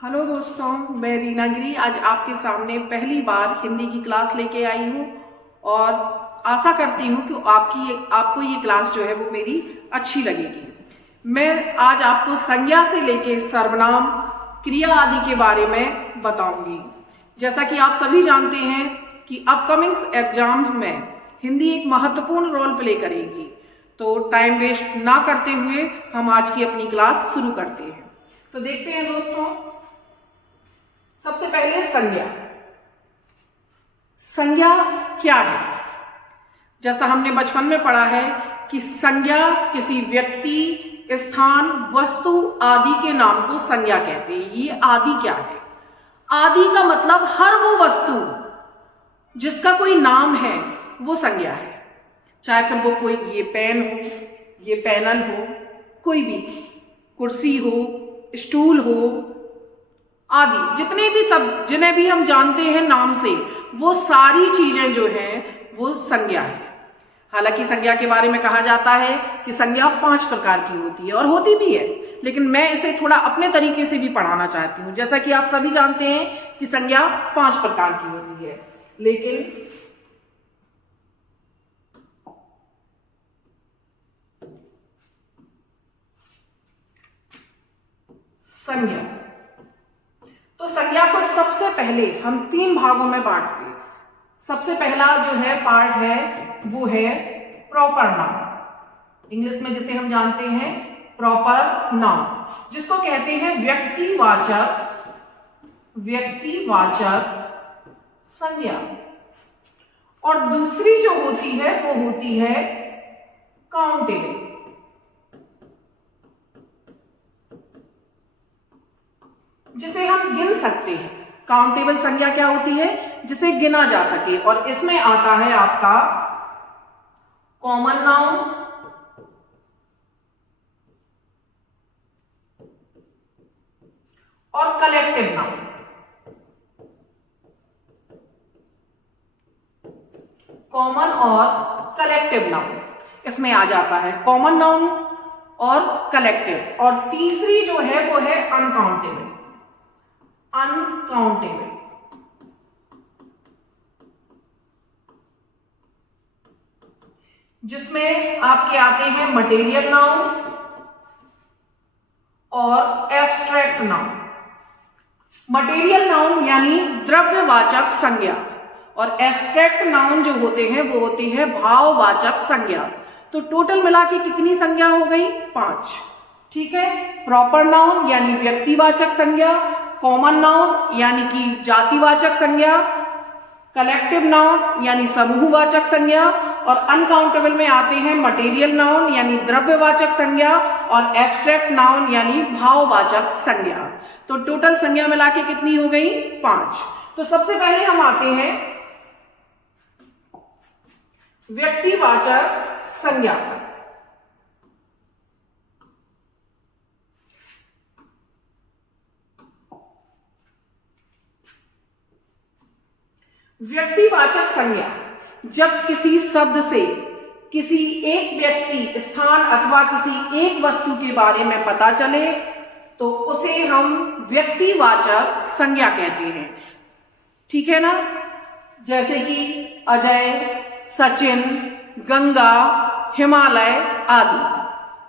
Hello दोस्तों, मैं रीना गिरी आज आपके सामने पहली बार हिंदी की क्लास लेके आई हूँ और आशा करती हूँ कि आपको ये क्लास जो है वो मेरी अच्छी लगेगी। मैं आज आपको संज्ञा से लेके सर्वनाम, क्रिया आदि के बारे में बताऊंगी। जैसा कि आप सभी जानते हैं कि अपकमिंग एग्जाम्स में हिंदी एक महत्वपूर्ण रोल प्ले करेगी, तो टाइम वेस्ट ना करते हुए हम आज की अपनी क्लास शुरू करते हैं। तो देखते हैं दोस्तों, सबसे पहले संज्ञा। संज्ञा क्या है? जैसा हमने बचपन में पढ़ा है कि संज्ञा किसी व्यक्ति, स्थान, वस्तु आदि के नाम को संज्ञा कहते हैं। ये आदि क्या है? आदि का मतलब हर वो वस्तु जिसका कोई नाम है वो संज्ञा है। चाहे फिर वो कोई ये पेन हो, ये पैनल हो, कोई भी कुर्सी हो, स्टूल हो आदि, जिन्हें भी हम जानते हैं नाम से, वो सारी चीजें जो हैं वो संज्ञा है। हालांकि संज्ञा के बारे में कहा जाता है कि संज्ञा 5 प्रकार की होती है और होती भी है, लेकिन मैं इसे थोड़ा अपने तरीके से भी पढ़ाना चाहती हूँ। जैसा कि आप सभी जानते हैं कि संज्ञा 5 प्रकार की होती है, लेकिन संज्ञा, तो संज्ञा को सबसे पहले हम 3 भागों में बांटते हैं। सबसे पहला जो है पार्ट है वो है प्रॉपर नाउन, इंग्लिश में जिसे हम जानते हैं प्रॉपर नाउन, जिसको कहते हैं व्यक्तिवाचक संज्ञा। और दूसरी जो होती है वो होती है काउंटेबल, जिसे हम गिन सकते हैं। काउंटेबल संज्ञा क्या होती है? जिसे गिना जा सके, और इसमें आता है आपका कॉमन नाउन और कलेक्टिव नाउन। कॉमन और कलेक्टिव नाउन इसमें आ जाता है, कॉमन नाउन और कलेक्टिव। और तीसरी जो है वो है अनकाउंटेबल, जिसमें आपके आते हैं मटेरियल नाउन और एब्स्ट्रैक्ट नाउन। मटेरियल नाउन यानी द्रव्यवाचक संज्ञा, और एब्स्ट्रैक्ट नाउन जो होते हैं वो होती है भाववाचक संज्ञा। तो टोटल मिला के कितनी संज्ञा हो गई? 5। ठीक है। प्रॉपर नाउन यानी व्यक्तिवाचक संज्ञा, कॉमन नाउन यानी कि जातिवाचक संज्ञा, कलेक्टिव नाउन यानी समूहवाचक संज्ञा, और अनकाउंटेबल में आते हैं मटेरियल नाउन यानी द्रव्यवाचक संज्ञा और एब्स्ट्रैक्ट नाउन यानी भाववाचक संज्ञा। तो टोटल संज्ञा मिला के कितनी हो गई? 5। तो सबसे पहले हम आते हैं व्यक्तिवाचक संज्ञा पर। व्यक्तिवाचक संज्ञा जब किसी शब्द से किसी एक व्यक्ति, स्थान अथवा किसी एक वस्तु के बारे में पता चले तो उसे हम व्यक्तिवाचक संज्ञा कहते हैं। ठीक है ना? जैसे कि अजय, सचिन, गंगा, हिमालय आदि।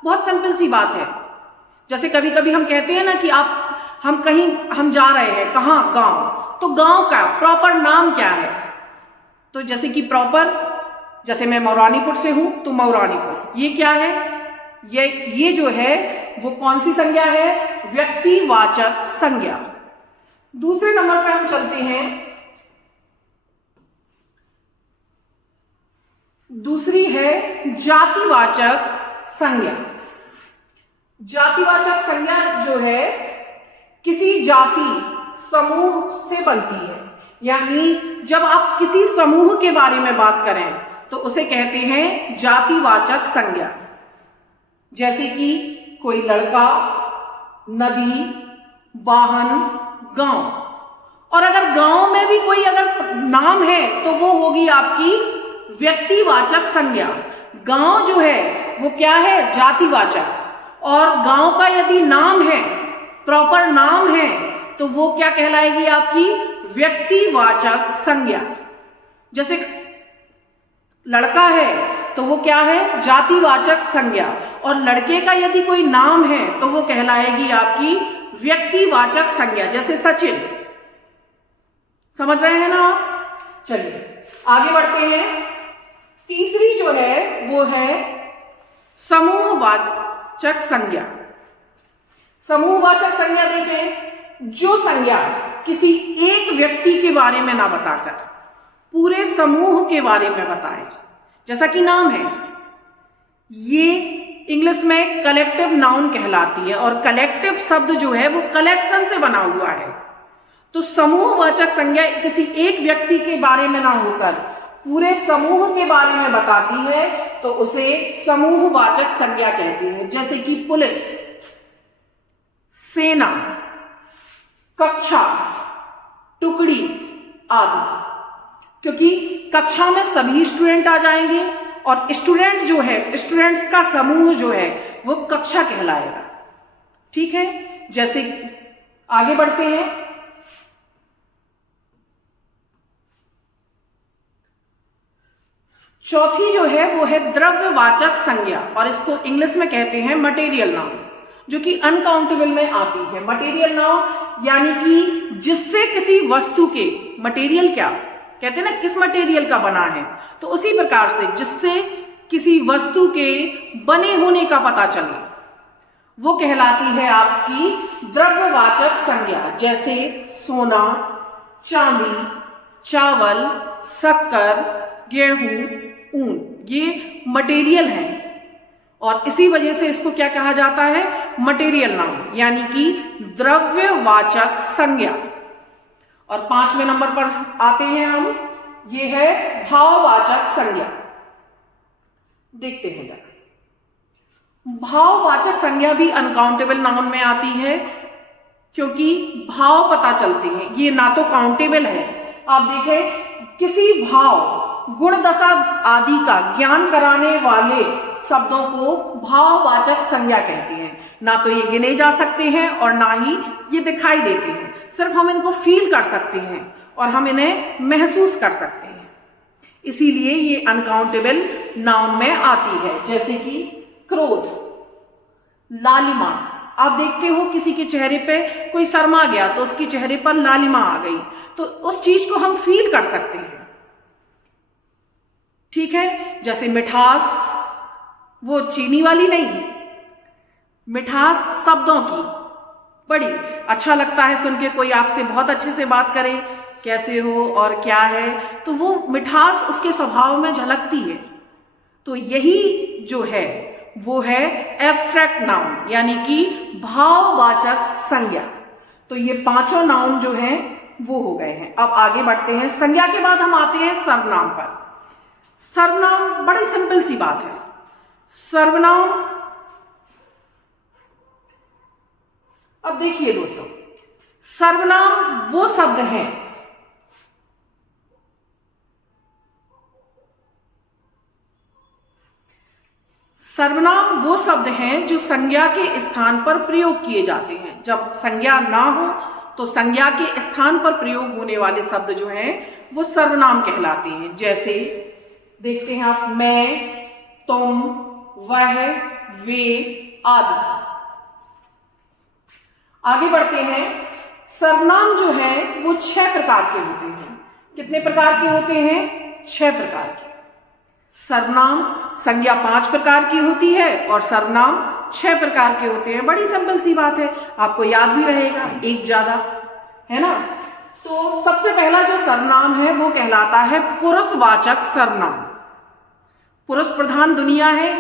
बहुत सिंपल सी बात है। जैसे कभी कभी हम कहते हैं ना कि हम जा रहे हैं, कहाँ? गांव। तो गांव का प्रॉपर नाम क्या है? तो जैसे कि प्रॉपर, जैसे मैं मौरानीपुर से हूं तो मौरानीपुर, ये क्या है? ये जो है वो कौन सी संज्ञा है? व्यक्तिवाचक संज्ञा। दूसरे नंबर पे हम चलते हैं, दूसरी है जातिवाचक संज्ञा। जातिवाचक संज्ञा जो है किसी जाति, समूह से बनती है, यानी जब आप किसी समूह के बारे में बात करें तो उसे कहते हैं जातिवाचक संज्ञा। जैसे कि कोई लड़का, नदी, वाहन, गांव। और अगर गांव में भी कोई अगर नाम है तो वो होगी आपकी व्यक्तिवाचक संज्ञा। गांव जो है वो क्या है? जातिवाचक। और गांव का यदि नाम है, प्रॉपर नाम है, तो वो क्या कहलाएगी आपकी व्यक्तिवाचक संज्ञा। जैसे लड़का है तो वो क्या है जातिवाचक संज्ञा, और लड़के का यदि कोई नाम है तो वो कहलाएगी आपकी व्यक्तिवाचक संज्ञा। जैसे सचिन, समझ रहे हैं ना आप। चलिए आगे बढ़ते हैं। तीसरी जो है वो है समूहवाचक संज्ञा। समूहवाचक संज्ञा देखें, जो संज्ञा किसी एक व्यक्ति के बारे में ना बताकर पूरे समूह के बारे में बताए, जैसा कि नाम है, ये इंग्लिश में कलेक्टिव नाउन कहलाती है, और कलेक्टिव शब्द जो है वो कलेक्शन से बना हुआ है। तो समूहवाचक संज्ञा किसी एक व्यक्ति के बारे में ना होकर पूरे समूह के बारे में बताती है तो उसे समूहवाचक संज्ञा कहती है। जैसे कि पुलिस, सेना, कक्षा, टुकड़ी आदि, क्योंकि कक्षा में सभी स्टूडेंट आ जाएंगे और स्टूडेंट जो है, स्टूडेंट्स का समूह जो है वो कक्षा कहलाएगा। ठीक है, जैसे आगे बढ़ते हैं। चौथी जो है वो है द्रव्यवाचक संज्ञा, और इसको इंग्लिश में कहते हैं मटेरियल नाउन, जो कि अनकाउंटेबल में आती है। मटेरियल नाउन यानी कि जिससे किसी वस्तु के, मटेरियल क्या कहते हैं ना, किस मटेरियल का बना है, तो उसी प्रकार से जिससे किसी वस्तु के बने होने का पता चले, वो कहलाती है आपकी द्रव्यवाचक संज्ञा। जैसे सोना, चांदी, चावल, शक्कर, गेहूं, ऊन, ये मटेरियल है, और इसी वजह से इसको क्या कहा जाता है, मटेरियल नाउन यानी कि द्रव्यवाचक संज्ञा। और 5वें नंबर पर आते हैं हम, ये है भाववाचक संज्ञा। देखते हैं जरा। भाववाचक संज्ञा भी अनकाउंटेबल नाउन में आती है, क्योंकि भाव पता चलते हैं, ये ना तो काउंटेबल है। आप देखें, किसी भाव, गुण, दशा आदि का ज्ञान कराने वाले शब्दों को भाववाचक संज्ञा कहती हैं। ना तो ये गिने जा सकते हैं और ना ही ये दिखाई देते हैं, सिर्फ हम इनको फील कर सकते हैं और हम इन्हें महसूस कर सकते हैं, इसीलिए ये अनकाउंटेबल नाउन में आती है। जैसे कि क्रोध, लालिमा, आप देखते हो किसी के चेहरे पे कोई शर्मा गया तो उसके चेहरे पर लालिमा आ गई, तो उस चीज को हम फील कर सकते हैं। ठीक है, जैसे मिठास, वो चीनी वाली नहीं, मिठास शब्दों की, बड़ी अच्छा लगता है सुन के, कोई आपसे बहुत अच्छे से बात करे, कैसे हो और क्या है, तो वो मिठास उसके स्वभाव में झलकती है। तो यही जो है वो है एब्स्ट्रैक्ट नाउन यानी कि भाववाचक संज्ञा। तो ये पांचों नाउन जो हैं वो हो गए हैं। अब आगे बढ़ते हैं, संज्ञा के बाद हम आते हैं सर्वनाम पर। सर्वनाम बड़ी सिंपल सी बात है। सर्वनाम, अब देखिए दोस्तों, सर्वनाम वो शब्द हैं सर्वनाम वो शब्द हैं जो संज्ञा के स्थान पर प्रयोग किए जाते हैं। जब संज्ञा ना हो तो संज्ञा के स्थान पर प्रयोग होने वाले शब्द जो हैं वो सर्वनाम कहलाते हैं। जैसे देखते हैं आप, मैं, तुम, वह, वे आदि। आगे बढ़ते हैं। सर्वनाम जो है वो 6 प्रकार के होते हैं। कितने प्रकार के होते हैं? 6 प्रकार के। सर्वनाम संज्ञा 5 प्रकार की होती है और सर्वनाम 6 प्रकार के होते हैं। बड़ी सिंपल सी बात है, आपको याद भी रहेगा, एक ज्यादा है ना। तो सबसे पहला जो सर्वनाम है वो कहलाता है पुरुषवाचक सर्वनाम। पुरुष प्रधान दुनिया है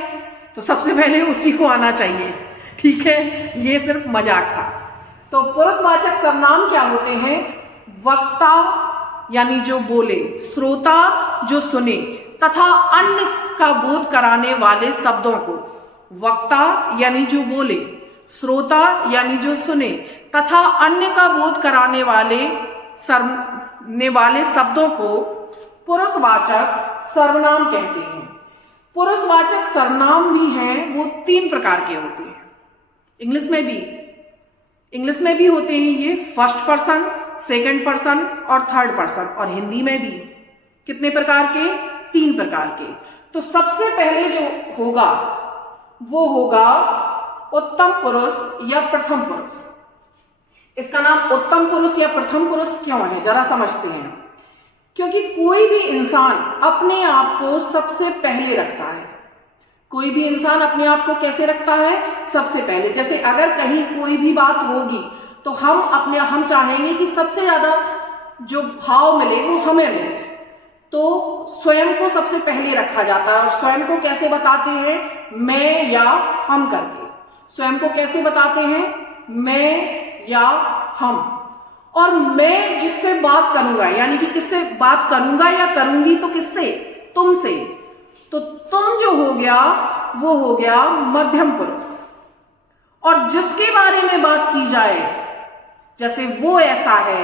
तो सबसे पहले उसी को आना चाहिए, ठीक है, ये सिर्फ मजाक था। तो पुरुषवाचक सर्वनाम क्या होते हैं? वक्ता यानी जो बोले, श्रोता जो सुने, तथा अन्य का बोध कराने वाले शब्दों को, वक्ता यानी जो बोले, श्रोता यानी जो सुने, तथा अन्य का बोध कराने वाले शब्दों को पुरुषवाचक सर्वनाम कहते हैं। पुरुषवाचक सर्वनाम भी हैं, वो 3 प्रकार के होते हैं। इंग्लिश में भी इंग्लिश में भी होते हैं ये फर्स्ट पर्सन, सेकंड पर्सन और थर्ड पर्सन, और हिंदी में भी कितने प्रकार के? 3 प्रकार के। तो सबसे पहले जो होगा वो होगा उत्तम पुरुष या प्रथम पुरुष। इसका नाम उत्तम पुरुष या प्रथम पुरुष क्यों है, जरा समझते हैं। क्योंकि कोई भी इंसान अपने आप को सबसे पहले रखता है। कोई भी इंसान अपने आप को कैसे रखता है? सबसे पहले। जैसे अगर कहीं कोई भी बात होगी तो हम चाहेंगे कि सबसे ज्यादा जो भाव मिले वो हमें मिले, तो स्वयं को सबसे पहले रखा जाता है। और स्वयं को कैसे बताते हैं? मैं या हम करके। स्वयं को कैसे बताते हैं? मैं या हम। और मैं जिससे बात करूंगा, यानी कि किससे बात करूंगा या करूंगी, तो किससे? तुमसे। तो तुम जो हो गया वो हो गया मध्यम पुरुष। और जिसके बारे में बात की जाए, जैसे वो ऐसा है,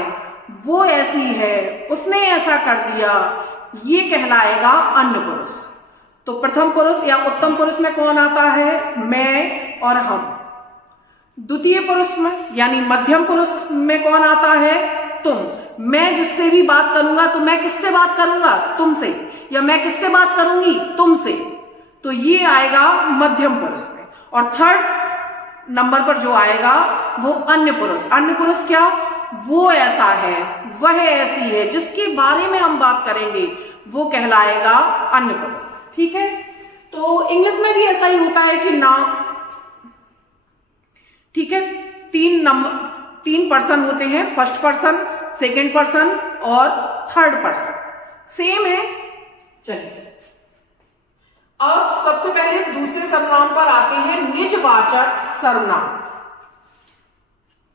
वो ऐसी है, उसने ऐसा कर दिया, ये कहलाएगा अन्य पुरुष। तो प्रथम पुरुष या उत्तम पुरुष में कौन आता है? मैं और हम। द्वितीय पुरुष में यानी मध्यम पुरुष में कौन आता है? तुम। मैं जिससे भी बात करूंगा तो मैं किससे बात करूंगा? तुमसे। या मैं किससे बात करूंगी? तुमसे। तो ये आएगा मध्यम पुरुष में। और थर्ड नंबर पर जो आएगा वो अन्य पुरुष। अन्य पुरुष क्या? वो ऐसा है, वह ऐसी है, जिसके बारे में हम बात करेंगे वो कहलाएगा अन्य पुरुष। ठीक है। तो इंग्लिश में भी ऐसा ही होता है कि ना, ठीक है, 3 पर्सन होते हैं, फर्स्ट पर्सन, सेकंड पर्सन और थर्ड पर्सन। सेम है। चलिए अब सबसे पहले दूसरे सर्वनाम पर आते हैं, निजवाचक सर्वनाम।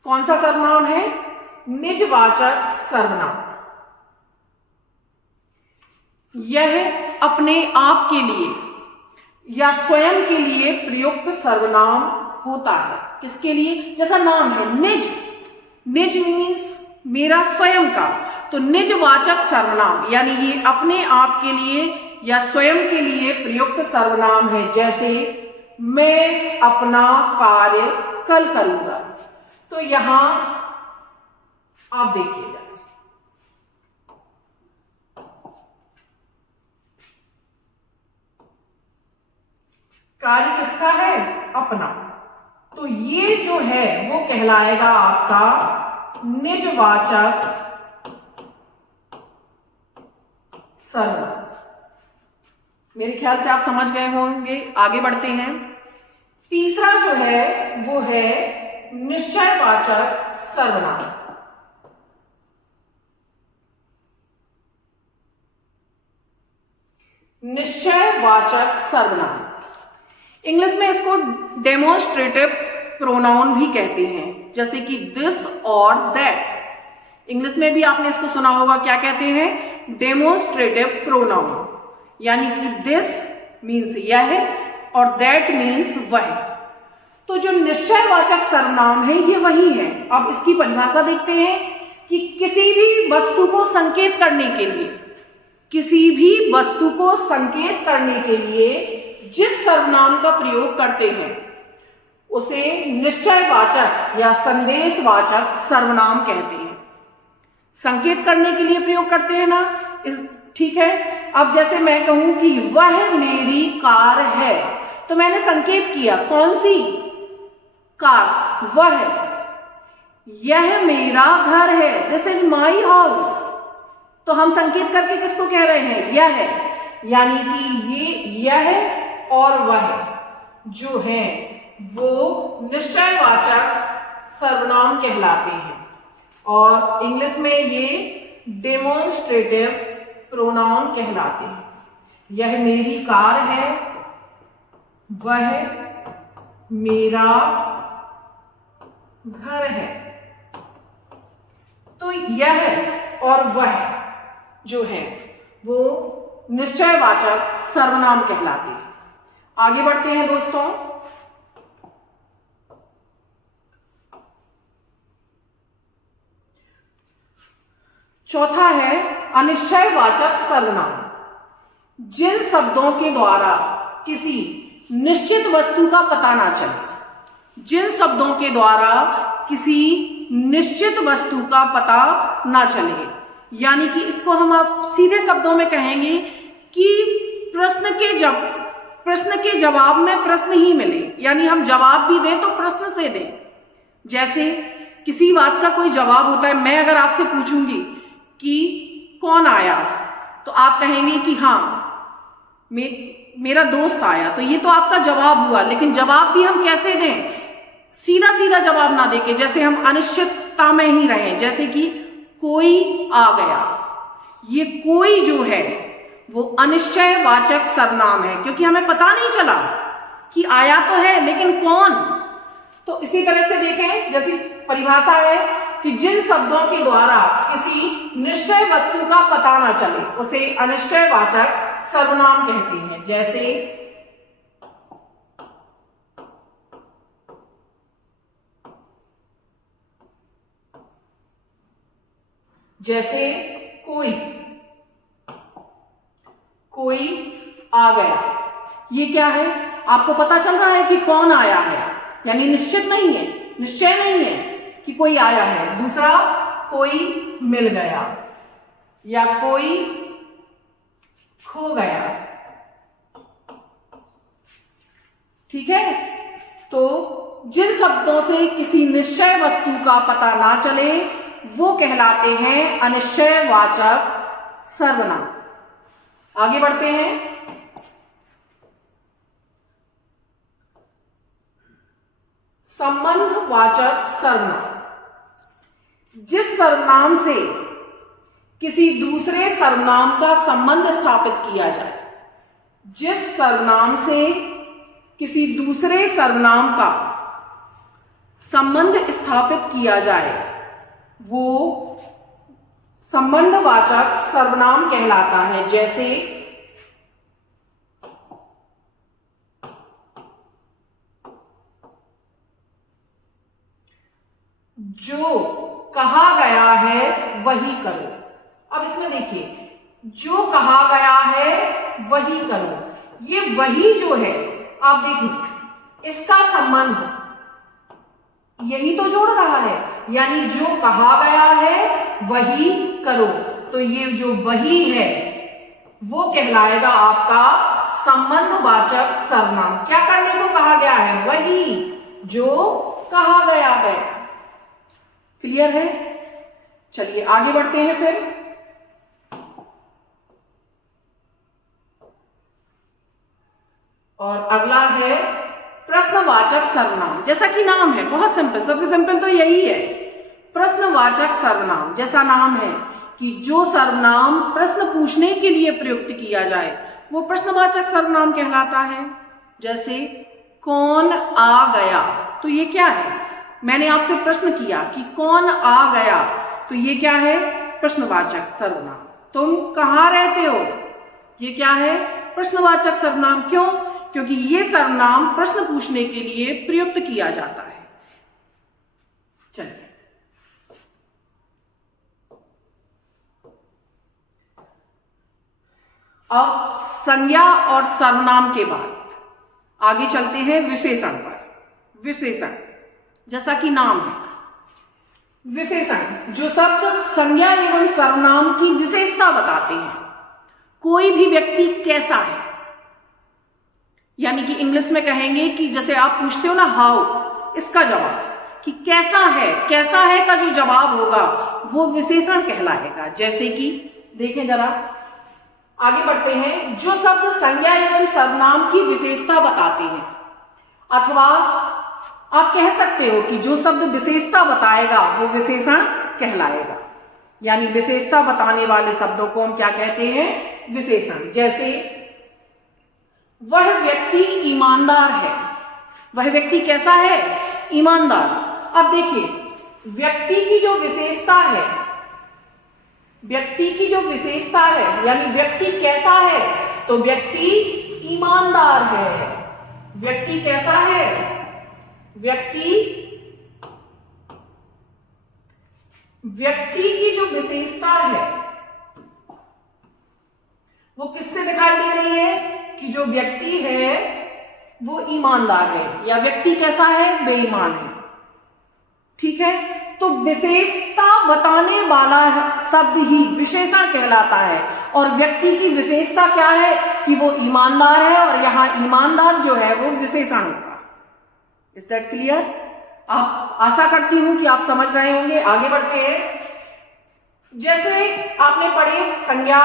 कौन सा सर्वनाम है? निजवाचक सर्वनाम। यह अपने आप के लिए या स्वयं के लिए प्रयुक्त सर्वनाम होता है। किसके लिए? जैसा नाम है निज, निज मीन्स मेरा स्वयं का। तो निजवाचक सर्वनाम यानी ये अपने आप के लिए या स्वयं के लिए प्रयुक्त सर्वनाम है। जैसे मैं अपना कार्य कल करूंगा। तो यहां आप देखिएगा, कार्य किसका है? अपना। तो ये जो है वो कहलाएगा आपका निजवाचक सर्वनाम। मेरे ख्याल से आप समझ गए होंगे। आगे बढ़ते हैं। तीसरा जो है वो है निश्चयवाचक सर्वनाम। निश्चयवाचक सर्वनाम, इंग्लिश में इसको डेमोन्स्ट्रेटिव प्रोनाउन भी कहते हैं, जैसे कि दिस और दैट। इंग्लिश में भी आपने इसको सुना होगा, क्या कहते हैं? Demonstrative pronoun. यानी कि दिस मीन्स यह और दैट मीन्स वह। तो जो निश्चयवाचक सर्वनाम है ये वही है। अब इसकी परिभाषा देखते हैं कि किसी भी वस्तु को संकेत करने के लिए, किसी भी वस्तु को संकेत करने के लिए जिस सर्वनाम का प्रयोग करते हैं उसे निश्चयवाचक या संदेशवाचक सर्वनाम कहते हैं। संकेत करने के लिए प्रयोग करते हैं ना, ठीक है। अब जैसे मैं कहूं कि वह मेरी कार है, तो मैंने संकेत किया, कौन सी कार? वह। यह मेरा घर है, दिस इज माई हाउस, तो हम संकेत करके किसको कह रहे हैं? यह। यानी कि ये यह और वह जो है वो निश्चयवाचक सर्वनाम कहलाते हैं। और इंग्लिश में ये डेमोन्स्ट्रेटिव प्रोनाउन कहलाते हैं। यह मेरी कार है, वह मेरा घर है। तो यह और वह जो है वो निश्चयवाचक सर्वनाम कहलाते हैं। आगे बढ़ते हैं दोस्तों। चौथा है अनिश्चयवाचक सर्वनाम। जिन शब्दों के द्वारा किसी निश्चित वस्तु का पता ना चले, जिन शब्दों के द्वारा किसी निश्चित वस्तु का पता ना चले। यानी कि इसको हम आप सीधे शब्दों में कहेंगे कि प्रश्न के जवाब में प्रश्न ही मिले, यानी हम जवाब भी दें तो प्रश्न से दें। जैसे किसी बात का कोई जवाब होता है, मैं अगर आपसे पूछूंगी कि कौन आया, तो आप कहेंगे कि हाँ मेरा दोस्त आया, तो ये तो आपका जवाब हुआ। लेकिन जवाब भी हम कैसे दें? सीधा सीधा जवाब ना देके, जैसे हम अनिश्चितता में ही रहें, जैसे कि कोई आ गया। ये कोई जो है वो अनिश्चयवाचक सर्वनाम है, क्योंकि हमें पता नहीं चला कि आया तो है लेकिन कौन। तो इसी तरह से देखें, जैसी परिभाषा है कि जिन शब्दों के द्वारा किसी निश्चय वस्तु का पता ना चले उसे अनिश्चयवाचक सर्वनाम कहते हैं। जैसे कोई आ गया, ये क्या है? आपको पता चल रहा है कि कौन आया है, यानी निश्चित नहीं है, निश्चय नहीं है कि कोई आया है। दूसरा, कोई मिल गया या कोई खो गया। ठीक है, तो जिन शब्दों से किसी निश्चय वस्तु का पता ना चले वो कहलाते हैं अनिश्चयवाचक सर्वनाम। आगे बढ़ते हैं। संबंधवाचक सर्वनाम, जिस सर्वनाम से किसी दूसरे सर्वनाम का संबंध स्थापित किया जाए, जिस सर्वनाम से किसी दूसरे सर्वनाम का संबंध स्थापित किया जाए वो संबंधवाचक सर्वनाम कहलाता है। जैसे जो कहा गया है वही करो। अब इसमें देखिए, जो कहा गया है वही करो, ये वही जो है, आप देखिए इसका संबंध यही तो जोड़ रहा है, यानी जो कहा गया है वही करो। तो ये जो वही है वो कहलाएगा आपका संबंधवाचक सर्वनाम। क्या करने को कहा गया है? वही जो कहा गया है। क्लियर है? चलिए आगे बढ़ते हैं फिर। और अगला है प्रश्नवाचक सर्वनाम। जैसा कि नाम है, बहुत सिंपल, सबसे सिंपल तो यही है, प्रश्नवाचक सर्वनाम। जैसा नाम है कि जो सर्वनाम प्रश्न पूछने के लिए प्रयुक्त किया जाए वो प्रश्नवाचक सर्वनाम कहलाता है। जैसे कौन आ गया, तो ये क्या है? मैंने आपसे प्रश्न किया कि कौन आ गया, तो ये क्या है? प्रश्नवाचक सर्वनाम। तुम कहाँ रहते हो, ये क्या है? प्रश्नवाचक सर्वनाम। क्यों? क्योंकि ये सर्वनाम प्रश्न पूछने के लिए प्रयुक्त किया जाता है। चलिए अब संज्ञा और सर्वनाम के बाद आगे चलते हैं विशेषण पर। विशेषण जैसा कि नाम है, विशेषण जो शब्द संज्ञा एवं सर्वनाम की विशेषता बताते हैं। कोई भी व्यक्ति कैसा है, यानी कि इंग्लिश में कहेंगे कि जैसे आप पूछते हो ना हाउ, इसका जवाब कि कैसा है, कैसा है का जो जवाब होगा वो विशेषण कहलाएगा। जैसे कि देखें जरा, आगे बढ़ते हैं। जो शब्द संज्ञा एवं सर्वनाम की विशेषता बताते हैं, अथवा आप कह सकते हो कि जो शब्द विशेषता बताएगा वो विशेषण कहलाएगा। यानी विशेषता बताने वाले शब्दों को हम क्या कहते हैं? विशेषण। जैसे वह व्यक्ति ईमानदार है, वह व्यक्ति कैसा है? ईमानदार। अब देखिए, व्यक्ति की जो विशेषता है, व्यक्ति की जो विशेषता है यानी व्यक्ति कैसा है, तो व्यक्ति ईमानदार है। व्यक्ति कैसा है? व्यक्ति की जो विशेषता है वो किससे दिखाई दे रही है? कि जो व्यक्ति है वो ईमानदार है, या व्यक्ति कैसा है? बेईमान है। ठीक है, तो विशेषता बताने वाला शब्द ही विशेषण कहलाता है। और व्यक्ति की विशेषता क्या है कि वो ईमानदार है, और यहाँ ईमानदार जो है वो विशेषण होगा। Is that clear? आप आशा करती हूं कि आप समझ रहे होंगे। आगे बढ़ते हैं। जैसे आपने पढ़े संज्ञा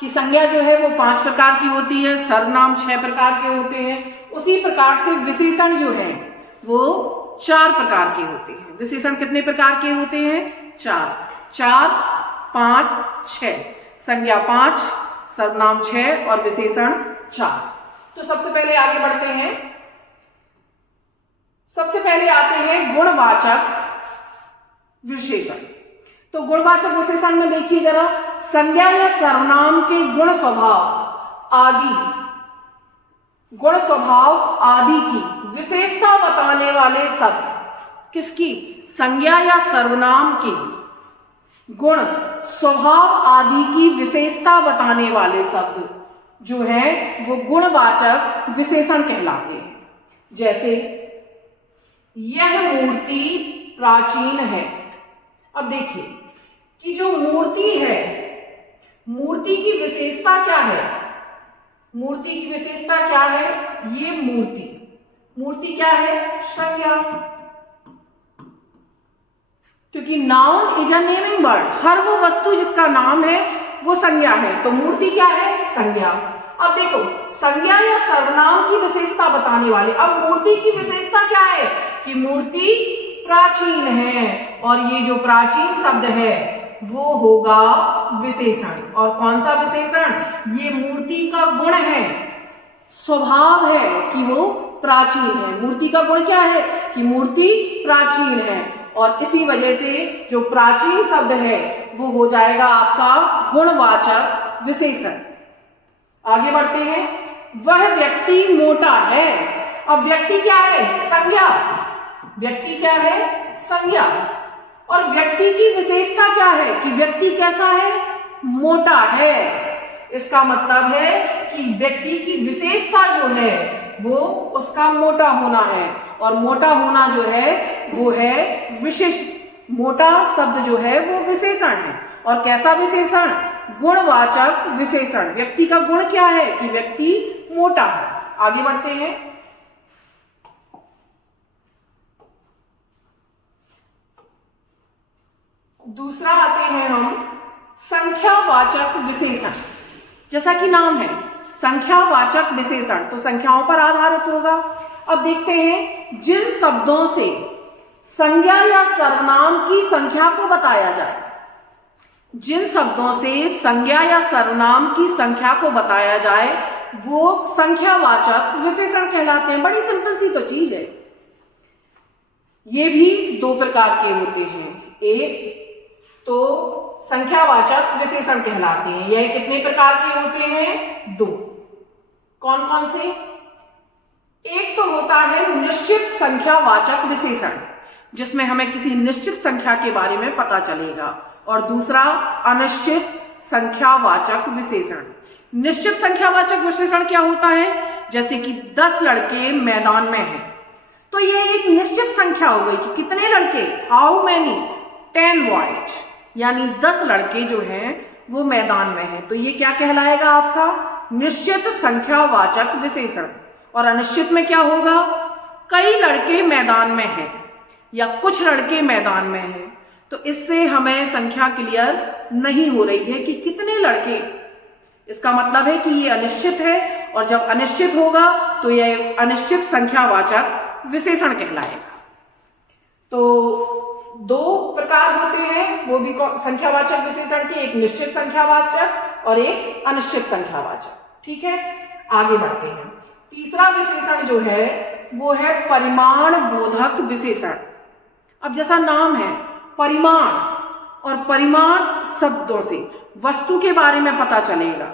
की, संज्ञा जो है वो 5 प्रकार की होती है, सर्वनाम 6 प्रकार के होते हैं। उसी प्रकार से विशेषण जो है वो 4 प्रकार के होते हैं। विशेषण कितने प्रकार के होते हैं? 4, 5, 6। संज्ञा 5, सर्वनाम 6 और विशेषण 4। तो सबसे पहले आगे बढ़ते हैं। सबसे पहले आते हैं गुणवाचक विशेषण। तो गुणवाचक विशेषण में देखिए जरा, संज्ञा या सर्वनाम के गुण स्वभाव आदि की विशेषता बताने वाले शब्द। किसकी? संज्ञा या सर्वनाम के गुण स्वभाव आदि की विशेषता बताने वाले शब्द जो है वो गुणवाचक विशेषण कहलाते हैं। जैसे यह मूर्ति प्राचीन है। अब देखिए कि जो मूर्ति है, मूर्ति की विशेषता क्या है? मूर्ति की विशेषता क्या है? ये मूर्ति क्या है? संज्ञा। क्योंकि noun is a naming word, हर वो वस्तु जिसका नाम है वो संज्ञा है। तो मूर्ति क्या है? संज्ञा। अब देखो, संज्ञा या सर्वनाम की विशेषता बताने वाले। अब मूर्ति की विशेषता क्या है कि मूर्ति प्राचीन है, और ये जो प्राचीन शब्द है वो होगा विशेषण। और कौन सा विशेषण? ये मूर्ति का गुण है, स्वभाव है कि वो प्राचीन है। मूर्ति का गुण क्या है कि मूर्ति प्राचीन है, और इसी वजह से जो प्राचीन शब्द है वो हो जाएगा आपका गुणवाचक विशेषण। आगे बढ़ते हैं। वह व्यक्ति मोटा है। अब व्यक्ति क्या है? संज्ञा। व्यक्ति क्या है? संज्ञा। और व्यक्ति की विशेषता क्या है कि व्यक्ति कैसा है? मोटा है। इसका मतलब है कि व्यक्ति की विशेषता जो है वो उसका मोटा होना है, और मोटा होना जो है वो है विशेष। मोटा शब्द जो है वो विशेषण है। और कैसा विशेषण? गुणवाचक विशेषण। व्यक्ति का गुण क्या है कि व्यक्ति मोटा है। आगे बढ़ते हैं। दूसरा आते हैं हम संख्यावाचक विशेषण। जैसा कि नाम है संख्यावाचक विशेषण, तो संख्याओं पर आधारित होगा। अब देखते हैं, जिन शब्दों से संज्ञा या सर्वनाम की संख्या को बताया जाए, जिन शब्दों से संज्ञा या सर्वनाम की संख्या को बताया जाए वो संख्यावाचक विशेषण कहलाते हैं। बड़ी सिंपल सी तो चीज है। ये भी 2 प्रकार के होते हैं। एक तो संख्यावाचक विशेषण कहलाते हैं। यह कितने प्रकार के होते हैं? 2। कौन कौन से? एक तो होता है निश्चित संख्यावाचक विशेषण, जिसमें हमें किसी निश्चित संख्या के बारे में पता चलेगा, और दूसरा अनिश्चित संख्यावाचक विशेषण। निश्चित संख्यावाचक विशेषण क्या होता है? जैसे कि 10 लड़के मैदान में हैं, तो यह एक निश्चित संख्या हो गई कि कितने लड़के, हाउ मैनी, 10 बॉयज, यानी 10 लड़के जो हैं वो मैदान में हैं। तो ये क्या कहलाएगा? आपका निश्चित संख्यावाचक विशेषण। और अनिश्चित में क्या होगा? कई लड़के मैदान में हैं या कुछ लड़के मैदान में हैं। तो इससे हमें संख्या क्लियर नहीं हो रही है कि कितने लड़के। इसका मतलब है कि ये अनिश्चित है, और जब अनिश्चित होगा तो यह अनिश्चित संख्यावाचक विशेषण कहलाएगा। तो 2 प्रकार होते हैं, वो भी संख्यावाचक विशेषण के, एक निश्चित संख्यावाचक और एक अनिश्चित संख्यावाचक। ठीक है, आगे बढ़ते हैं। तीसरा विशेषण जो है वो है परिमाण बोधक विशेषण। अब जैसा नाम है परिमाण, और परिमाण शब्दों से वस्तु के बारे में पता चलेगा,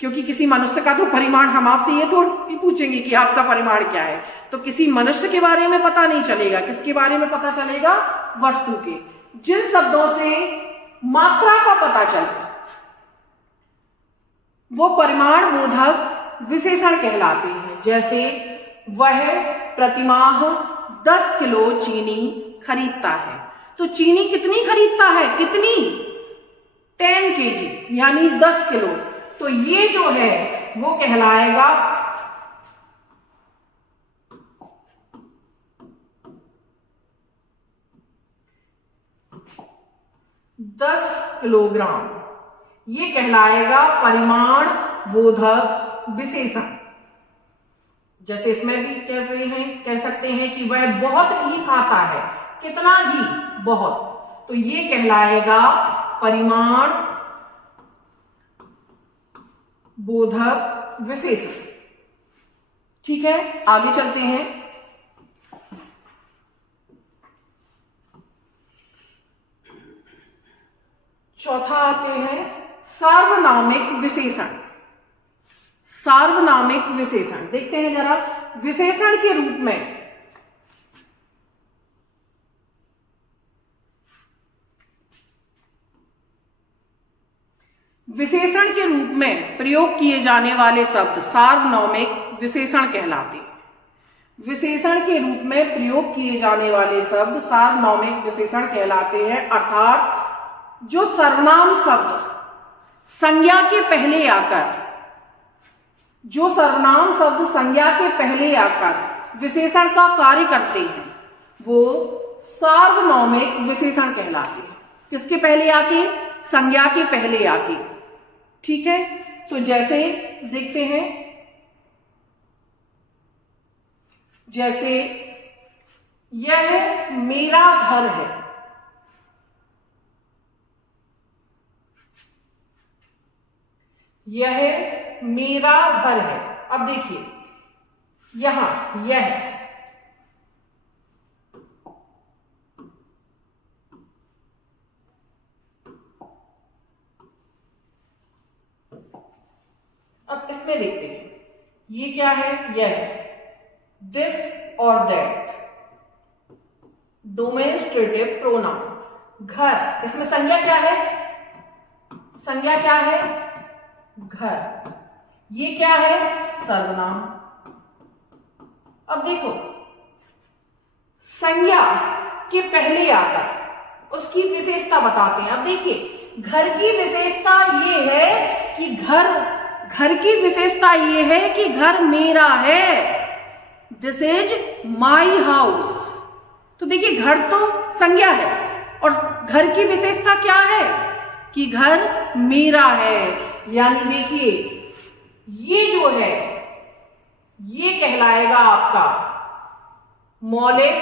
क्योंकि किसी मनुष्य का तो परिमाण, हम आपसे ये थोड़ी पूछेंगे कि आपका परिमाण क्या है, तो किसी मनुष्य के बारे में पता नहीं चलेगा। किसके बारे में पता चलेगा? वस्तु के। जिन शब्दों से मात्रा का पता चले वो परिमाण बोधक विशेषण कहलाते हैं। जैसे वह प्रतिमाह 10 किलो चीनी खरीदता है। तो चीनी कितनी खरीदता है, कितनी, 10 kg यानी 10 किलो। तो ये जो है वो कहलाएगा 10 किलोग्राम। ये कहलाएगा परिमाण बोधक विशेषण। जैसे इसमें भी कह सकते हैं कि वह बहुत घी खाता है। कितना घी, बहुत। तो ये कहलाएगा परिमाण बोधक विशेषण। ठीक है, आगे चलते हैं। चौथा आते हैं सार्वनामिक विशेषण। सार्वनामिक विशेषण देखते हैं जरा। विशेषण के रूप में प्रयोग किए जाने वाले शब्द सार्वनामिक विशेषण कहलाते हैं। विशेषण के रूप में प्रयोग किए जाने वाले शब्द सार्वनामिक विशेषण कहलाते हैं। अर्थात जो सर्वनाम शब्द संज्ञा के पहले आकर विशेषण का कार्य करते हैं वो सार्वनामिक विशेषण कहलाते हैं। किसके पहले आके, संज्ञा के पहले आके। ठीक है, तो जैसे देखते हैं, जैसे यह मेरा घर है। यह मेरा घर है। अब देखिए यहां यह अब इसमें देखते हैं ये क्या है, यह दिस और दैट डोमेस्ट्रेटिव प्रोनाउन। घर, इसमें संज्ञा क्या है, संज्ञा क्या है, घर। ये क्या है, सर्वनाम। अब देखो संज्ञा के पहले आकर उसकी विशेषता बताते हैं। अब देखिए घर की विशेषता ये है कि घर की विशेषता ये है कि घर मेरा है। This is my house. तो देखिए घर तो संज्ञा है और घर की विशेषता क्या है कि घर मेरा है। यानी देखिए ये जो है ये कहलाएगा आपका मौलिक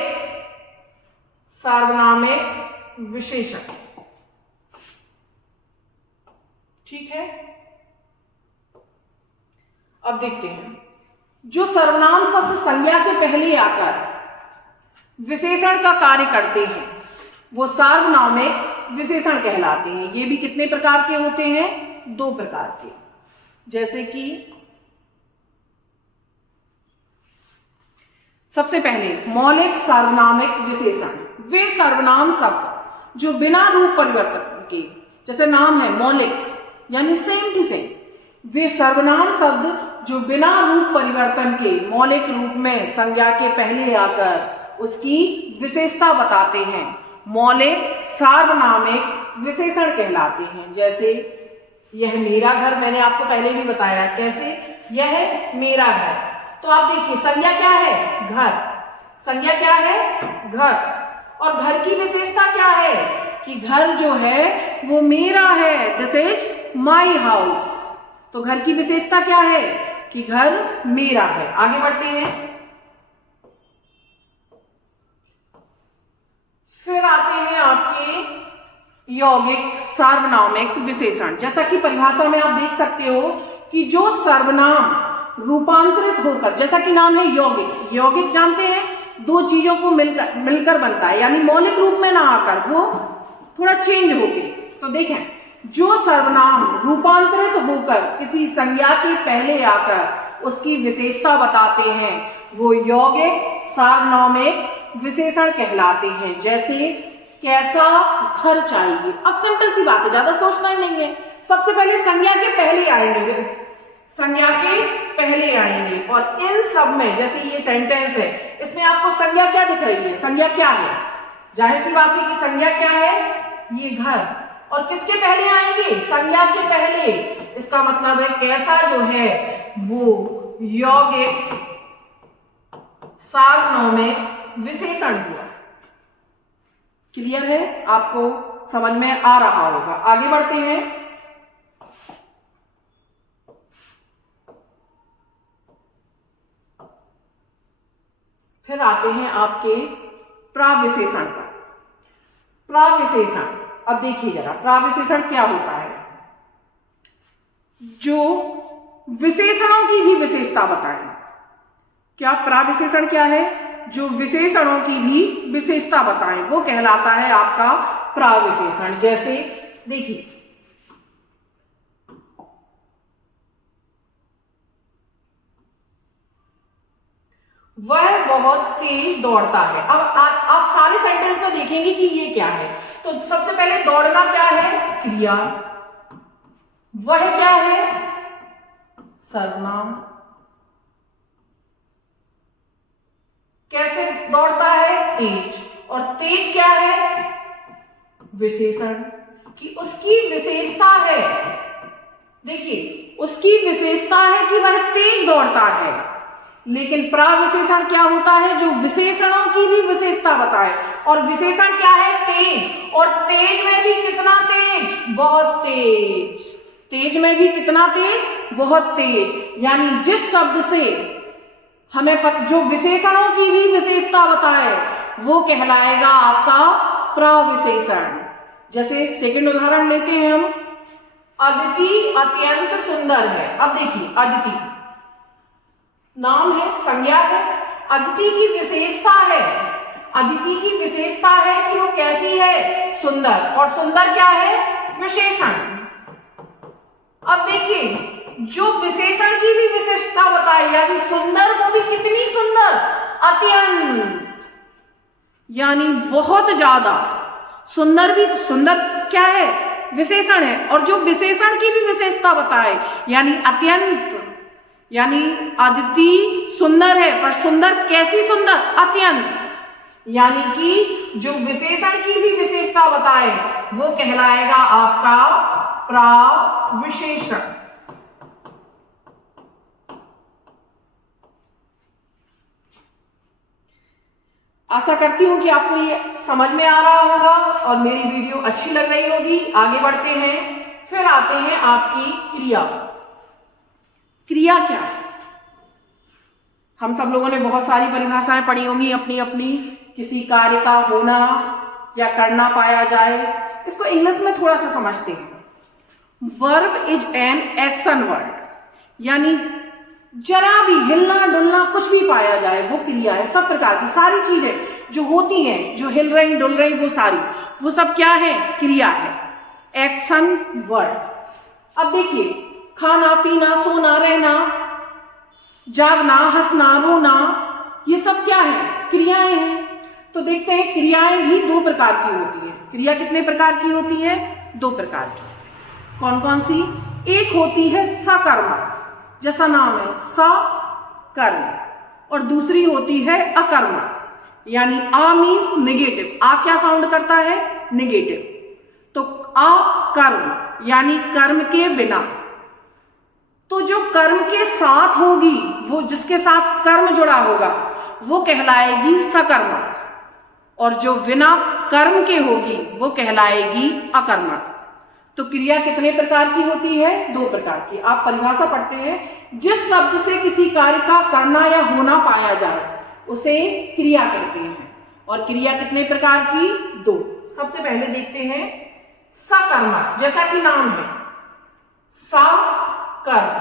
सार्वनामिक विशेषण। ठीक है, अब देखते हैं जो सर्वनाम शब्द संज्ञा के पहले आकर विशेषण का कार्य करते हैं वो सार्वनामिक विशेषण कहलाते हैं। ये भी कितने प्रकार के होते हैं, 2 प्रकार के। जैसे कि सबसे पहले मौलिक सार्वनामिक विशेषण, वे सर्वनाम शब्द जो बिना रूप परिवर्तन के, जैसे नाम है मौलिक यानी सेम टू सेम, वे सर्वनाम शब्द जो बिना रूप परिवर्तन के मौलिक रूप में संज्ञा के पहले आकर उसकी विशेषता बताते हैं, मौलिक सार्वनामिक विशेषण कहलाते हैं। जैसे यह मेरा घर, मैंने आपको पहले भी बताया कैसे, यह मेरा घर। तो आप देखिए संज्ञा क्या है, घर। संज्ञा क्या है, घर। और घर की विशेषता क्या है कि घर जो है वो मेरा है। This is my house. तो घर की विशेषता क्या है कि घर मेरा है। आगे बढ़ते हैं, फिर आते हैं आपके यौगिक सार्वनामिक विशेषण। जैसा कि परिभाषा में आप देख सकते हो कि जो सर्वनाम रूपांतरित होकर, जैसा कि नाम है यौगिक, यौगिक जानते हैं 2 चीजों को मिलकर बनता है, यानी मौलिक रूप में ना आकर वो थोड़ा चेंज होके। तो देखें जो सर्वनाम रूपांतरित होकर किसी संज्ञा के पहले आकर उसकी विशेषता बताते हैं वो यौगिक सार्वनामिक विशेषण कहलाते हैं। जैसे कैसा घर चाहिए। अब सिंपल सी बात है, ज्यादा सोचना ही नहीं है। सबसे पहले संज्ञा के पहले आएंगे, संज्ञा के पहले आएंगे। और इन सब में जैसे ये सेंटेंस है, इसमें आपको संज्ञा क्या दिख रही है, संज्ञा क्या है, जाहिर सी बात है कि संज्ञा क्या है, ये घर, और किसके पहले आएंगे, संज्ञा के पहले। इसका मतलब है कैसा जो है वो यौगिक सार्वनौमिक विशेषण हुआ। क्लियर है, आपको समझ में आ रहा होगा। आगे बढ़ते हैं। फिर आते हैं आपके प्राविशेषण पर। प्राविशेषण, अब देखिए जरा प्राविशेषण क्या होता है। जो विशेषणों की भी विशेषता बताएं। क्या प्राविशेषण क्या है, जो विशेषणों की भी विशेषता बताएं, वो कहलाता है आपका प्राविशेषण। जैसे देखिए वह बहुत तेज दौड़ता है। अब आप सारे सेंटेंस में देखेंगे कि ये क्या है। तो सबसे पहले दौड़ना क्या है, क्रिया। वह क्या है, सर्वनाम। कैसे दौड़ता है, तेज। और तेज क्या है, विशेषण। कि उसकी विशेषता है, देखिए उसकी विशेषता है कि वह तेज दौड़ता है। लेकिन प्राविशेषण क्या होता है, जो विशेषणों की भी विशेषता बताए। और विशेषण क्या है, तेज। और तेज में भी कितना तेज, बहुत तेज। तेज में भी कितना तेज, बहुत तेज। यानी जिस शब्द से हमें जो विशेषणों की भी विशेषता बताए वो कहलाएगा आपका प्राविशेषण। जैसे सेकंड उदाहरण लेते हैं हम, अदिति अत्यंत सुंदर है। अब देखिए अदिति नाम है, संज्ञा है, अदिति की विशेषता है। अदिति की विशेषता है कि वो कैसी है, सुंदर। और सुंदर क्या है, विशेषण। अब देखिए जो विशेषण की भी विशेषता बताई, यानी सुंदर, वो भी कितनी सुंदर, अत्यंत, यानी बहुत ज्यादा। सुंदर भी, सुंदर क्या है, विशेषण है। और जो विशेषण की भी विशेषता बताए यानी अत्यंत, यानी अदिति सुंदर है, पर सुंदर कैसी सुंदर, अत्यंत। यानी कि जो विशेषण की भी विशेषता बताए वो कहलाएगा आपका प्राविशेषण। आशा करती हूं कि आपको ये समझ में आ रहा होगा और मेरी वीडियो अच्छी लग रही होगी। आगे बढ़ते हैं। फिर आते हैं आपकी क्रिया। क्रिया क्या है, हम सब लोगों ने बहुत सारी परिभाषाएं पढ़ी होंगी अपनी अपनी। किसी कार्य का होना या करना पाया जाए, इसको इंग्लिश में थोड़ा सा समझते हैं। Verb is an action word, यानी जरा भी हिलना डुलना कुछ भी पाया जाए वो क्रिया है। सब प्रकार की सारी चीजें जो होती हैं, जो हिल रही डुल रही, वो सारी, वो सब क्या है, क्रिया है, एक्शन वर्ड। अब देखिए खाना पीना सोना रहना जागना हंसना रोना, ये सब क्या है, क्रियाएं हैं। तो देखते हैं क्रियाएं भी दो प्रकार की होती है। क्रिया कितने प्रकार की होती है, दो प्रकार की। कौन कौन सी, एक होती है सकर्मक, जैसा नाम है सकर्म, और दूसरी होती है अकर्मक, यानी आ मीन्स नेगेटिव। आ क्या साउंड करता है, नेगेटिव। तो अकर्म यानी कर्म के बिना। तो जो कर्म के साथ होगी, वो जिसके साथ कर्म जुड़ा होगा वो कहलाएगी सकर्मक, और जो बिना कर्म के होगी वो कहलाएगी अकर्मक। तो क्रिया कितने प्रकार की होती है, दो प्रकार की। आप परिभाषा पढ़ते हैं, जिस शब्द से किसी कार्य का करना या होना पाया जाए उसे क्रिया कहते हैं। और क्रिया कितने प्रकार की, दो। सबसे पहले देखते हैं सकर्मक, जैसा कि नाम है सकर्म,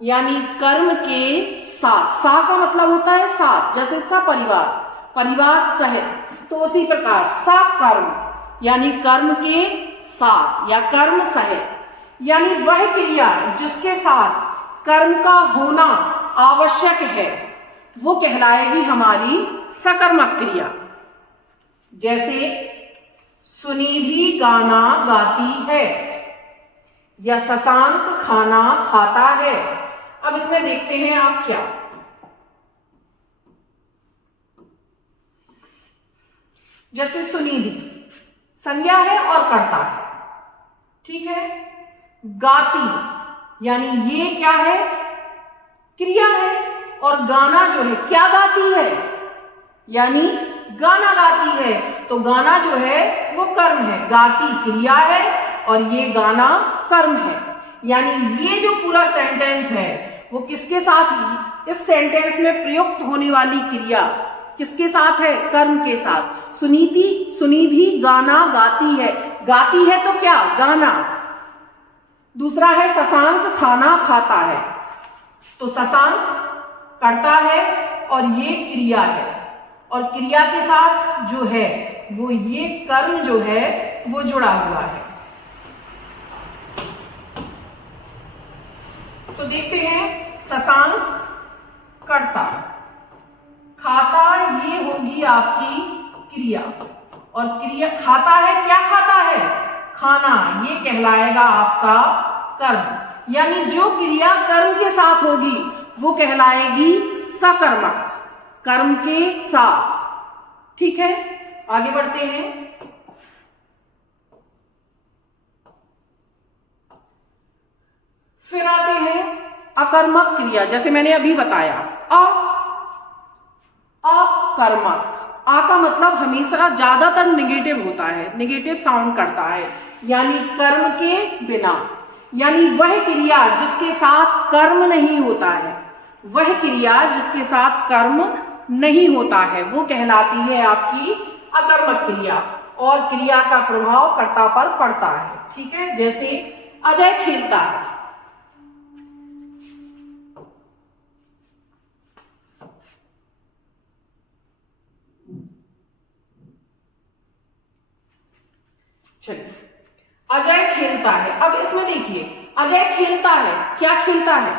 यानी कर्म के साथ। सा का मतलब होता है साथ, जैसे सपरिवार, परिवार सहित। तो उसी प्रकार सकर्म यानी कर्म के साथ या कर्म सहित, यानी वह क्रिया जिसके साथ कर्म का होना आवश्यक है वो कहलाएगी हमारी सकर्मक क्रिया। जैसे सुनिधि गाना गाती है या शशांक खाना खाता है। अब इसमें देखते हैं आप क्या, जैसे सुनिधि संज्ञा है और कर्ता है, ठीक है। गाती यानी ये क्या है, क्रिया है, और गाना जो है क्या गाती है, यानी गाना गाती है, तो गाना जो है वो कर्म है, गाती क्रिया है और ये गाना कर्म है। यानी ये जो पूरा सेंटेंस है वो किसके साथ, इस सेंटेंस में प्रयुक्त होने वाली क्रिया किसके साथ है, कर्म के साथ। सुनिधि गाना गाती है, गाती है तो क्या, गाना। दूसरा है शशांक खाना खाता है, तो शशांक करता है और ये क्रिया है, और क्रिया के साथ जो है वो ये कर्म जो है वो जुड़ा हुआ है। तो देखते हैं, शशांक कर्ता, खाता ये होगी आपकी क्रिया, और क्रिया खाता है, क्या खाता है, खाना, ये कहलाएगा आपका कर्म। यानी जो क्रिया कर्म के साथ होगी वो कहलाएगी सकर्मक, कर्म के साथ, ठीक है। आगे बढ़ते हैं। फिर आते हैं अकर्मक क्रिया, जैसे मैंने अभी बताया अकर्मक। आ का मतलब हमेशा ज्यादातर निगेटिव होता है, निगेटिव साउंड करता है, यानी कर्म के बिना, यानी वह क्रिया जिसके साथ कर्म नहीं होता है, वह क्रिया जिसके साथ कर्म नहीं होता है वो कहलाती है आपकी अकर्मक क्रिया, और क्रिया का प्रभाव कर्ता पर पड़ता है, ठीक है। जैसे अजय खेलता है, चलिए अजय खेलता है। अब इसमें देखिए अजय खेलता है, क्या खेलता है,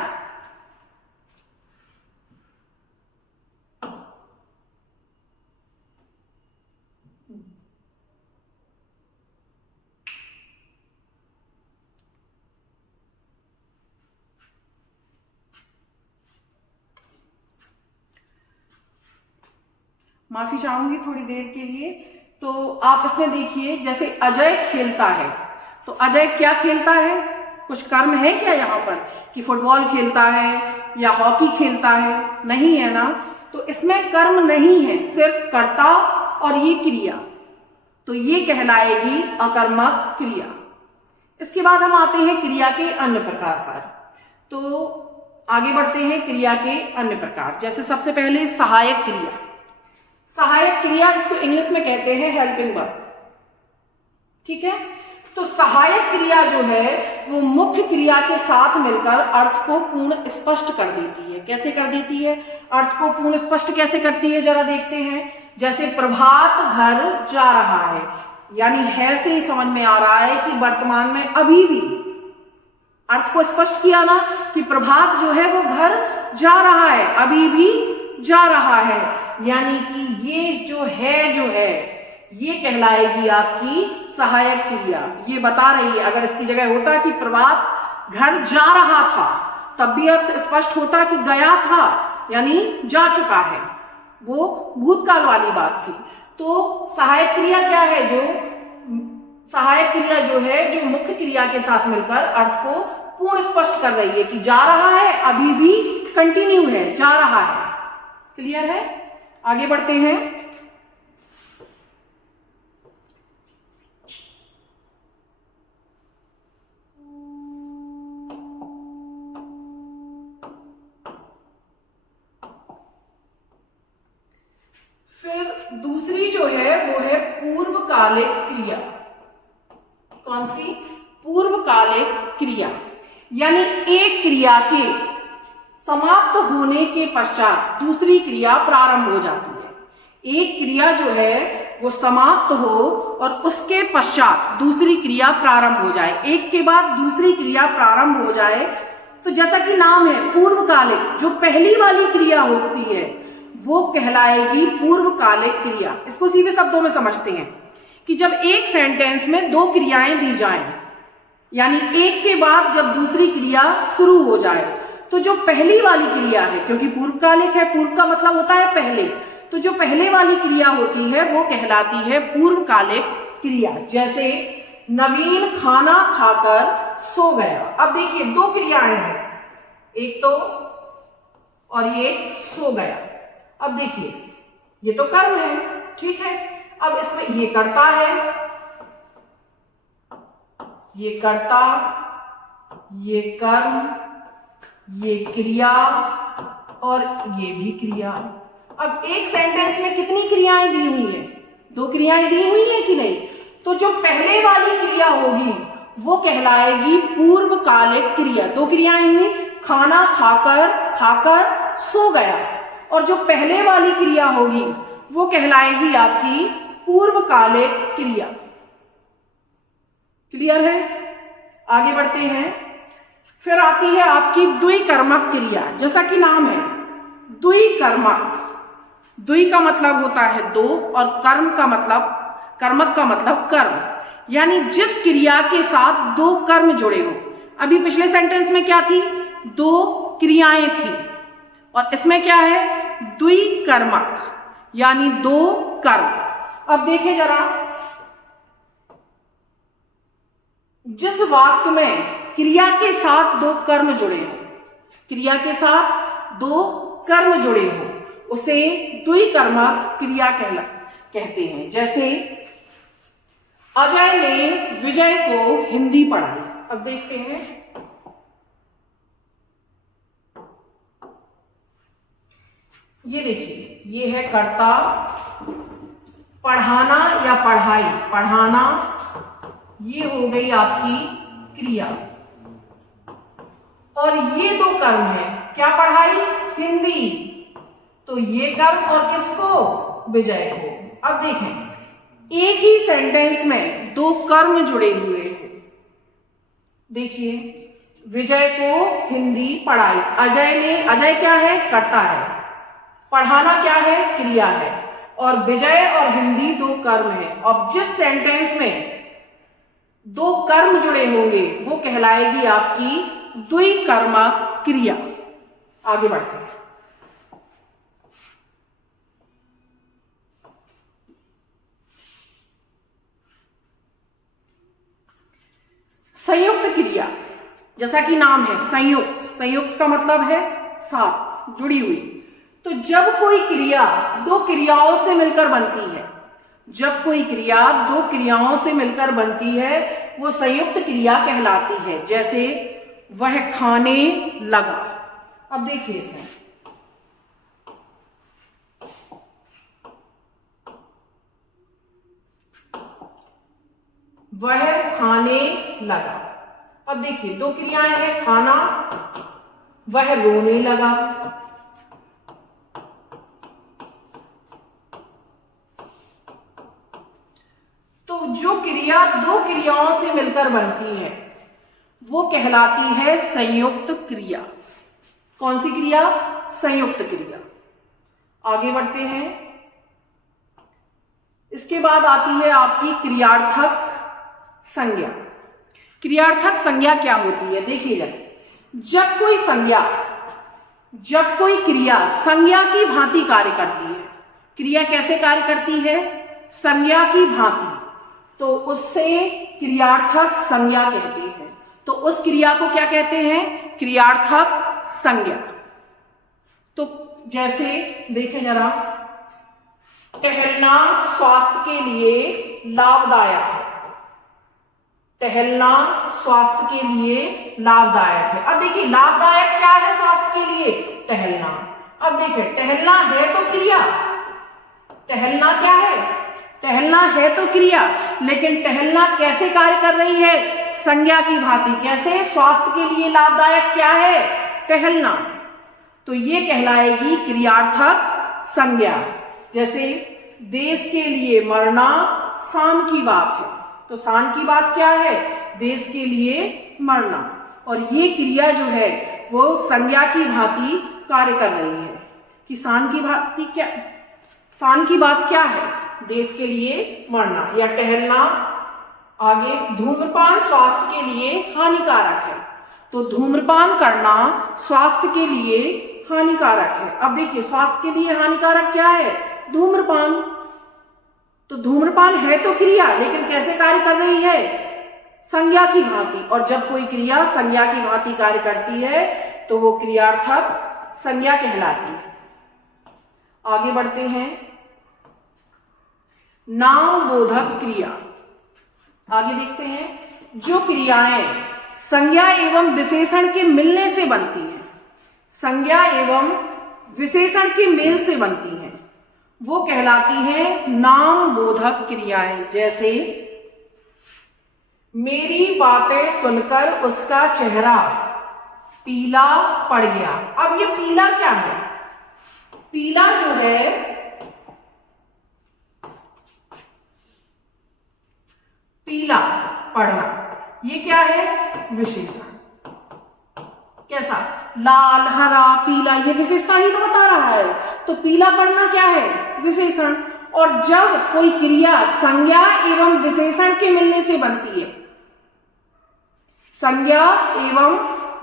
माफी चाहूंगी थोड़ी देर के लिए। तो आप इसमें देखिए, जैसे अजय खेलता है, तो अजय क्या खेलता है, कुछ कर्म है क्या यहाँ पर कि फुटबॉल खेलता है या हॉकी खेलता है, नहीं है ना। तो इसमें कर्म नहीं है, सिर्फ कर्ता और ये क्रिया, तो ये कहलाएगी अकर्मक क्रिया। इसके बाद हम आते हैं क्रिया के अन्य प्रकार पर। तो आगे बढ़ते हैं क्रिया के अन्य प्रकार, जैसे सबसे पहले सहायक क्रिया। सहायक क्रिया, इसको इंग्लिश में कहते हैं हेल्पिंग वर्ब, ठीक है। तो सहायक क्रिया जो है वो मुख्य क्रिया के साथ मिलकर अर्थ को पूर्ण स्पष्ट कर देती है। कैसे कर देती है, अर्थ को पूर्ण स्पष्ट कैसे करती है, जरा देखते हैं। जैसे प्रभात घर जा रहा है, यानी है से ही समझ में आ रहा है कि वर्तमान में अभी भी अर्थ को स्पष्ट किया ना कि प्रभात जो है वो घर जा रहा है, अभी भी जा रहा है, यानी कि ये जो है ये कहलाएगी आपकी सहायक क्रिया। ये बता रही है, अगर इसकी जगह होता कि प्रभात घर जा रहा था तब भी अर्थ स्पष्ट होता कि गया था, यानी जा चुका है, वो भूतकाल वाली बात थी। तो सहायक क्रिया क्या है, जो सहायक क्रिया जो है जो मुख्य क्रिया के साथ मिलकर अर्थ को पूर्ण स्पष्ट कर रही है कि जा रहा है, अभी भी कंटिन्यू है, जा रहा है। क्लियर है। आगे बढ़ते हैं। फिर दूसरी जो है वो है पूर्वकालिक क्रिया। कौन सी, पूर्वकालिक क्रिया, यानी एक क्रिया के समाप्त होने के पश्चात दूसरी क्रिया प्रारंभ हो जाती है। एक क्रिया जो है वो समाप्त हो और उसके पश्चात दूसरी क्रिया प्रारंभ हो जाए, एक के बाद दूसरी क्रिया प्रारंभ हो जाए, तो जैसा कि नाम है पूर्वकालिक, जो पहली वाली क्रिया होती है वो कहलाएगी पूर्वकालिक क्रिया। इसको सीधे शब्दों में समझते हैं कि जब एक सेंटेंस में दो क्रियाएं दी जाएं, यानी एक के बाद जब दूसरी क्रिया शुरू हो जाए, तो जो पहली वाली क्रिया है, क्योंकि पूर्वकालिक है, पूर्व का मतलब होता है पहले, तो जो पहले वाली क्रिया होती है वो कहलाती है पूर्वकालिक क्रिया। जैसे नवीन खाना खाकर सो गया। अब देखिए दो क्रियाएं हैं, एक तो और ये सो गया। अब देखिए ये तो कर्म है, ठीक है। अब इसमें ये कर्ता है, ये कर्ता, ये कर्म, ये क्रिया और ये भी क्रिया। अब एक सेंटेंस में कितनी क्रियाएं दी हुई हैं? दो क्रियाएं दी हुई हैं कि नहीं? तो जो पहले वाली क्रिया होगी वो कहलाएगी पूर्वकालिक क्रिया। दो क्रियाएं हुई, खाना खाकर सो गया, और जो पहले वाली क्रिया होगी वो कहलाएगी आपकी पूर्वकालिक क्रिया। क्लियर है? आगे बढ़ते हैं। फिर आती है आपकी द्विकर्मक क्रिया। जैसा कि नाम है द्विकर्मक, द्वि का मतलब होता है दो और कर्मक का मतलब कर्म, यानी जिस क्रिया के साथ दो कर्म जुड़े हो। अभी पिछले सेंटेंस में क्या थी? दो क्रियाएं थी, और इसमें क्या है? द्विकर्मक, यानी दो कर्म। अब देखें जरा, जिस वाक्य में क्रिया के साथ दो कर्म जुड़े हो, क्रिया के साथ दो कर्म जुड़े हो, उसे द्विकर्मक क्रिया कहते हैं। जैसे अजय ने विजय को हिंदी पढ़ाई। अब देखते हैं, ये देखिए, ये है कर्ता, पढ़ाना या पढ़ाई, पढ़ाना, ये हो गई आपकी क्रिया, और ये दो कर्म है। क्या पढ़ाई? हिंदी, तो ये कर्म और किसको? विजय को। अब देखें, एक ही सेंटेंस में दो कर्म जुड़े हुए हैं। देखिए, विजय को हिंदी पढ़ाई, अजय क्या है? कर्ता है, पढ़ाना क्या है? क्रिया है, और विजय और हिंदी दो कर्म है। अब जिस सेंटेंस में दो कर्म जुड़े होंगे वो कहलाएगी आपकी द्विकर्मक क्रिया। आगे बढ़ते हैं। संयुक्त क्रिया, जैसा कि नाम है संयुक्त, संयुक्त का मतलब है साथ, जुड़ी हुई। तो जब कोई क्रिया दो क्रियाओं से मिलकर बनती है, जब कोई क्रिया दो क्रियाओं से मिलकर बनती है वो संयुक्त क्रिया कहलाती है। जैसे वह खाने लगा। अब देखिए इसमें, वह खाने लगा। अब देखिए दो क्रियाएं हैं, खाना, वह रोने लगा। तो जो क्रिया दो क्रियाओं से मिलकर बनती है वो कहलाती है संयुक्त क्रिया। कौन सी क्रिया? संयुक्त क्रिया। आगे बढ़ते हैं। इसके बाद आती है आपकी क्रियार्थक संज्ञा। क्रियार्थक संज्ञा क्या होती है? देखिएगा, जब कोई क्रिया संज्ञा की भांति कार्य करती है, क्रिया कैसे कार्य करती है? संज्ञा की भांति, तो उससे क्रियार्थक संज्ञा कहते हैं। तो उस क्रिया को क्या कहते हैं? क्रियार्थक संज्ञा। तो जैसे देखें जरा, टहलना स्वास्थ्य के लिए लाभदायक है, टहलना स्वास्थ्य के लिए लाभदायक है। अब देखिए लाभदायक क्या है स्वास्थ्य के लिए? टहलना। अब देखिए टहलना है तो क्रिया, टहलना क्या है? टहलना है तो क्रिया, लेकिन टहलना कैसे कार्य कर रही है? संज्ञा की भांति। कैसे? स्वास्थ्य के लिए लाभदायक क्या है? टहलना। तो ये कहलाएगी क्रियार्थक संज्ञा। जैसे देश के लिए मरना शान की बात है, तो शान की बात क्या है? देश के लिए मरना। और ये क्रिया जो है वो संज्ञा की भांति कार्य कर रही है कि शान की भांति क्या, शान की बात क्या है? देश के लिए मरना या टहलना। आगे, धूम्रपान स्वास्थ्य के लिए हानिकारक है, तो धूम्रपान करना स्वास्थ्य के लिए हानिकारक है। अब देखिए स्वास्थ्य के लिए हानिकारक क्या है? धूम्रपान। तो धूम्रपान है तो क्रिया, लेकिन कैसे कार्य कर रही है? संज्ञा की भांति। और जब कोई क्रिया संज्ञा की भांति कार्य करती है तो वो क्रियार्थक संज्ञा कहलाती है। आगे बढ़ते हैं। नामबोधक क्रिया। आगे देखते हैं। जो क्रियाएं संज्ञा एवं विशेषण के मिलने से बनती हैं, संज्ञा एवं विशेषण के मेल से बनती हैं, वो कहलाती हैं नामबोधक क्रियाएं। जैसे मेरी बातें सुनकर उसका चेहरा पीला पड़ गया। अब ये पीला क्या है? पीला जो है पीला पढ़ना, ये क्या है? विशेषण। कैसा? लाल, हरा, पीला, ये विशेषता ही तो बता रहा है। तो पीला पढ़ना क्या है? विशेषण। और जब कोई क्रिया संज्ञा एवं विशेषण के मिलने से बनती है, संज्ञा एवं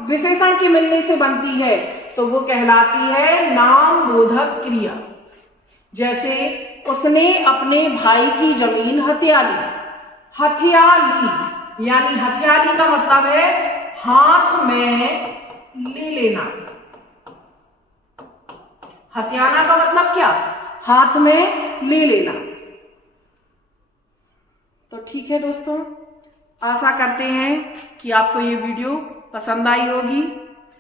विशेषण के मिलने से बनती है, तो वो कहलाती है नामबोधक क्रिया। जैसे उसने अपने भाई की जमीन हथिया ली। हथिया ली यानी हथिया ली का मतलब है हाथ में ले लेना। हथियाना का मतलब क्या? हाथ में ले लेना। तो ठीक है दोस्तों, आशा करते हैं कि आपको ये वीडियो पसंद आई होगी।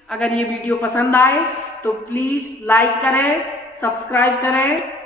अगर ये वीडियो पसंद आए तो प्लीज लाइक करें, सब्सक्राइब करें